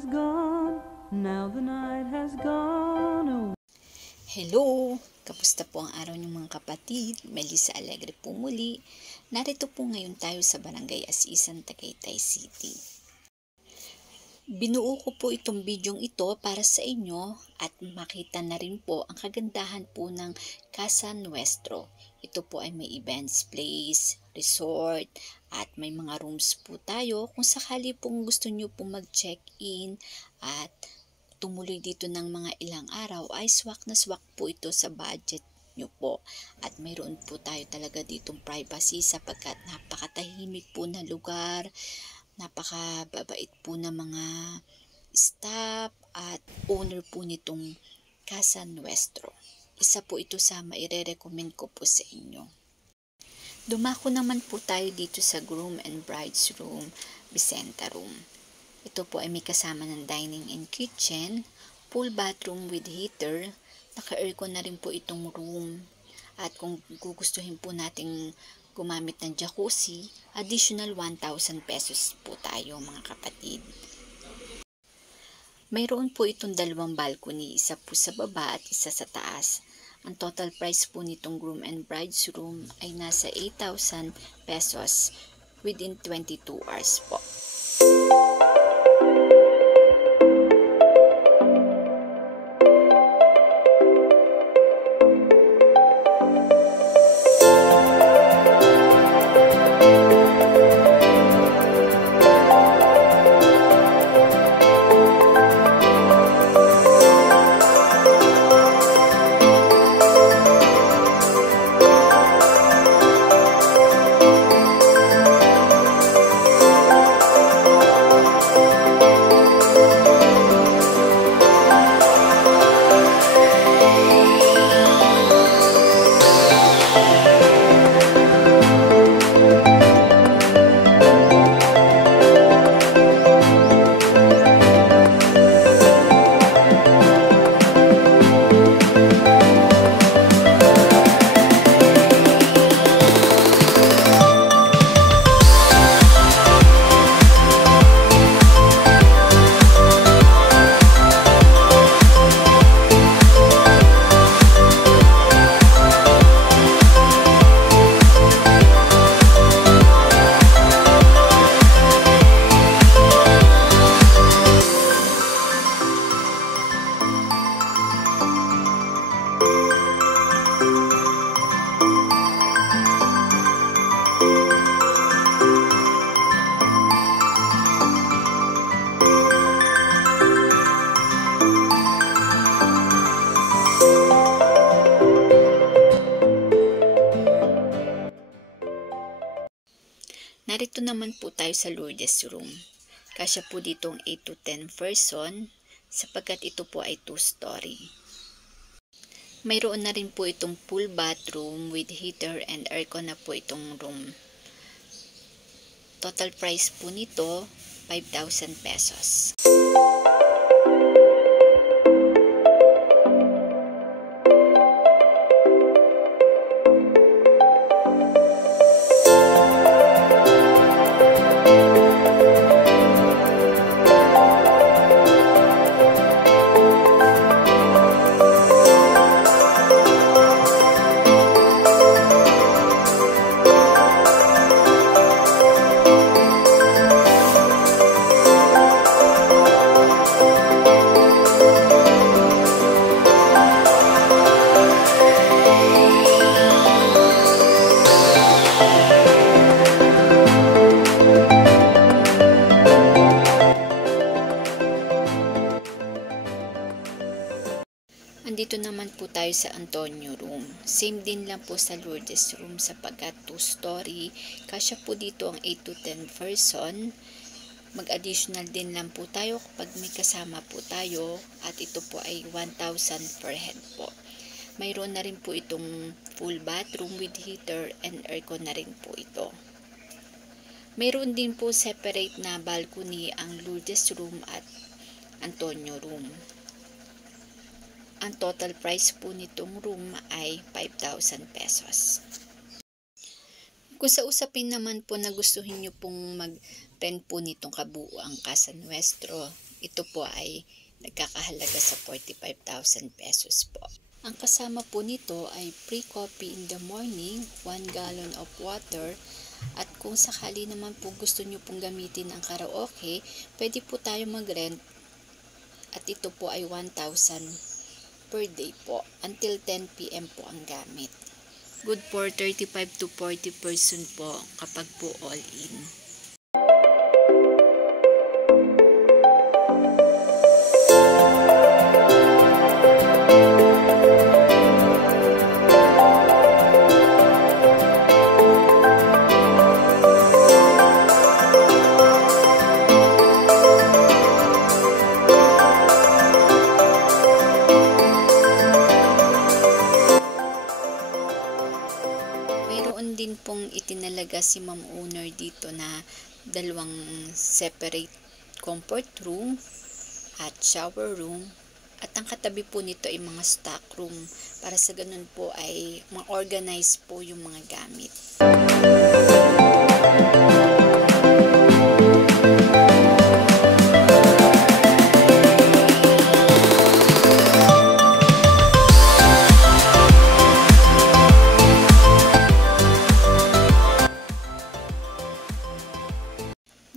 has gone, now the night has gone away. Hello! Kamusta po ang araw ng mga kapatid? Melissa Alegre po muli. Narito po ngayon tayo sa Barangay Asisan, Tagaytay City. Binuo ko po itong bidyong ito para sa inyo at makita na rin po ang kagandahan po ng Casa Nuestro. Ito po ay may events place, resort, at may mga rooms po tayo. Kung sakali pong gusto nyo pong mag-check-in at tumuloy dito ng mga ilang araw, ay swak na swak po ito sa budget nyo po. At mayroon po tayo talaga ditong privacy sapagkat napakatahimik po na lugar, napakababait po na mga staff at owner po nitong Casa Nuestro. Isa po ito sa maire-recommend ko po sa inyo. Dumako naman po tayo dito sa groom and bride's room, Vicenta room. Ito po ay may kasama ng dining and kitchen, full bathroom with heater, naka-aircon na rin po itong room. At kung gugustuhin po nating gumamit ng jacuzzi, additional 1,000 pesos po tayo mga kapatid. Mayroon po itong dalawang balcony, isa po sa baba at isa sa taas. Ang total price po nitong groom and bride's room ay nasa 8,000 pesos within 22 hours po. Narito naman po tayo sa Lourdes room. Kasya po dito ang 8 to 10 person sapagkat ito po ay 2-story. Mayroon na rin po itong full bathroom with heater and aircon na po itong room. Total price po nito 5,000 pesos. Andito naman po tayo sa Antonio room. Same din lang po sa Lourdes room sapagkat 2-story. Kasya po dito ang 8 to 10 person. Mag-additional din lang po tayo kapag may kasama po tayo at ito po ay 1,000 per head po. Mayroon na rin po itong full bathroom with heater and aircon na rin po ito. Mayroon din po separate na balcony ang Lourdes room at Antonio room. Ang total price po nitong room ay 5,000 pesos. Kung sa usapin naman po na gustuhin nyo pong mag-rent po nitong kabuuang Casa Nuestro, ito po ay nagkakahalaga sa 45,000 pesos po. Ang kasama po nito ay free coffee in the morning, 1 gallon of water, at kung sakali naman po gusto nyo pong gamitin ang karaoke, pwede po tayo mag-rent at ito po ay 1,000 per day po. Until 10 PM po ang gamit. Good for 35 to 40 person po kapag po all in. Din pong itinalaga si ma'am owner dito na dalawang separate comfort room at shower room, at ang katabi po nito ay mga stock room para sa ganun po ay ma-organize po yung mga gamit.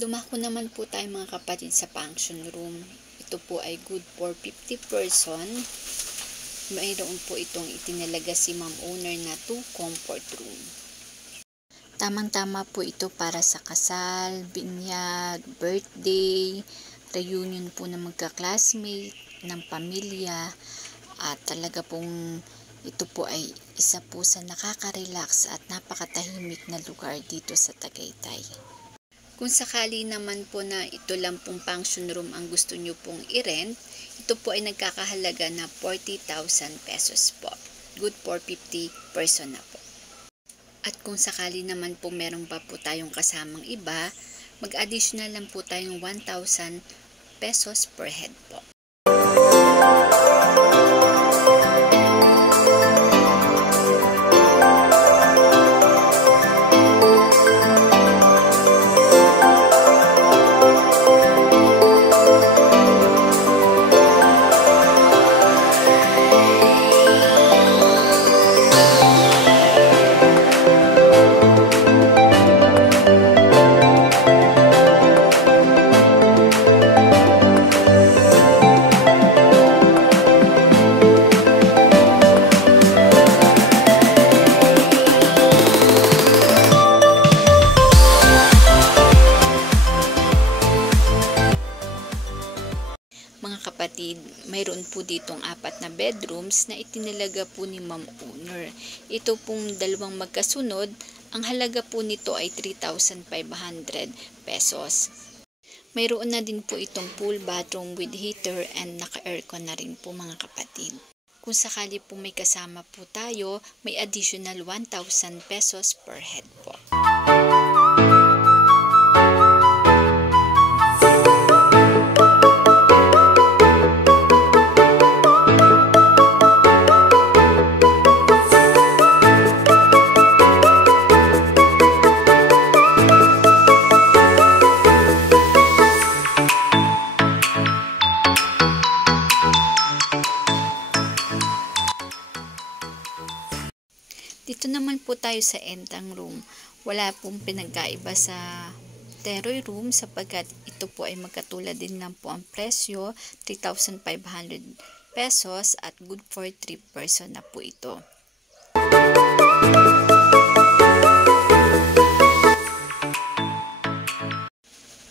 Dumako naman po tayo mga kapatid sa function room. Ito po ay good for 50 person. Mayroon po itong itinalaga si ma'am owner na 2 comfort room. Tamang-tama po ito para sa kasal, binyag, birthday, reunion po ng magka-classmate, ng pamilya, at talaga pong ito po ay isa po sa nakaka-relax at napakatahimik na lugar dito sa Tagaytay. Kung sakali naman po na ito lang pong function room ang gusto nyo pong i-rent, ito po ay nagkakahalaga na 40,000 pesos po. Good for 50 person na po. At kung sakali naman po meron pa po tayong kasamang iba, mag-additional lang po tayong 1,000 pesos per head po. Mga kapatid, mayroon po ditong 4 na bedrooms na itinalaga po ni ma'am owner. Ito pong dalawang magkasunod, ang halaga po nito ay 3,500 pesos. Mayroon na din po itong full bathroom with heater and naka-aircon na rin po mga kapatid. Kung sakali po may kasama po tayo, may additional 1,000 pesos per head po. Dito naman po tayo sa entang room. Wala pong pinagkaiba sa Teroy room sapagkat ito po ay magkatulad din lang po ang presyo, 3,500 pesos at good for 3 person na po ito.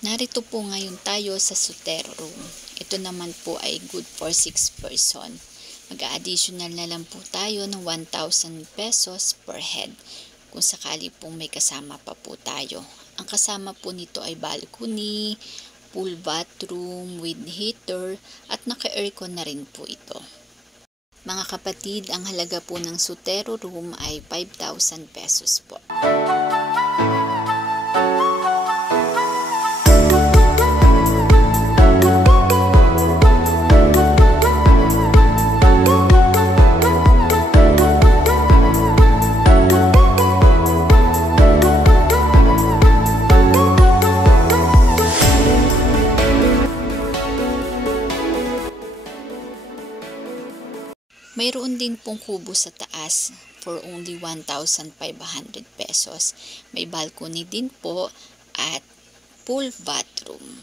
Narito po ngayon tayo sa Sotero room. Ito naman po ay good for 6 person. Mag-additional na lang po tayo ng 1,000 pesos per head kung sakali pong may kasama pa po tayo. Ang kasama po nito ay balcony, full bathroom with heater at naka-aircon na rin po ito. Mga kapatid, ang halaga po ng Sotero room ay 5,000 pesos po. Mayroon din pong kubo sa taas for only 1,500 pesos. May balcony din po at full bathroom.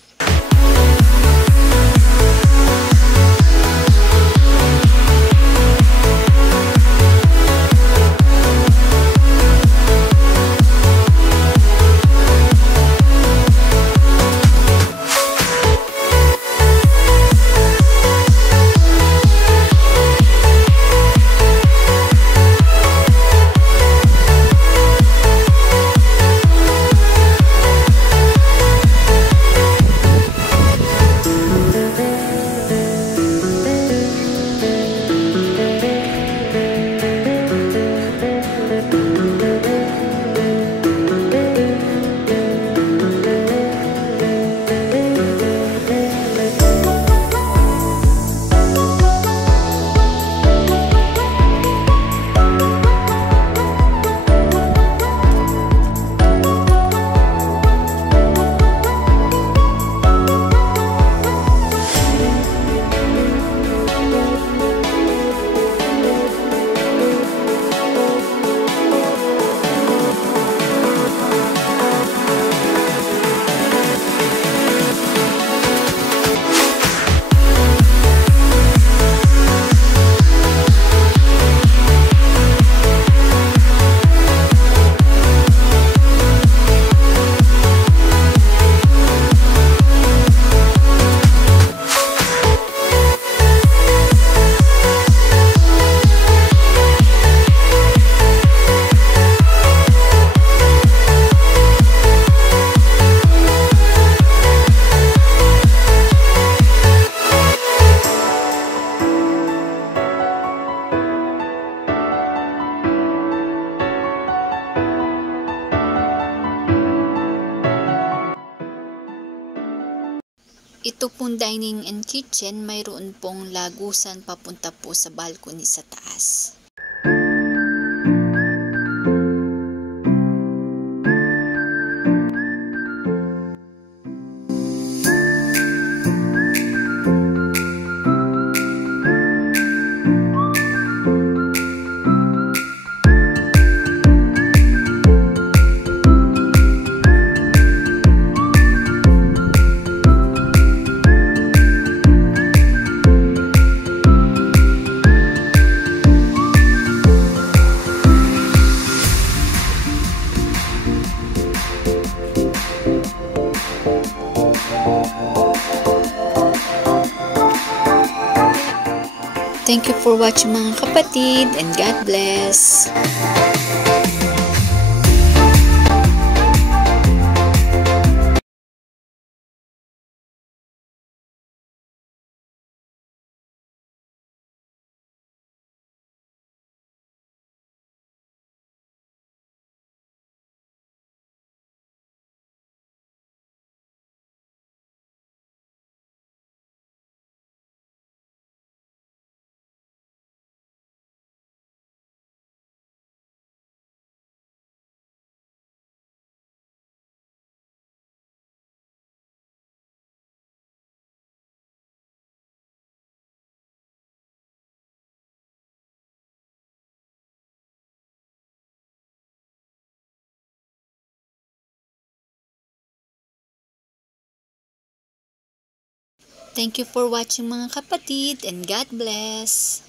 Ito pong dining and kitchen, mayroon pong lagusan papunta po sa balcony sa taas. Thank you for watching mga kapatid, and God bless! Thank you for watching mga kapatid, and God bless!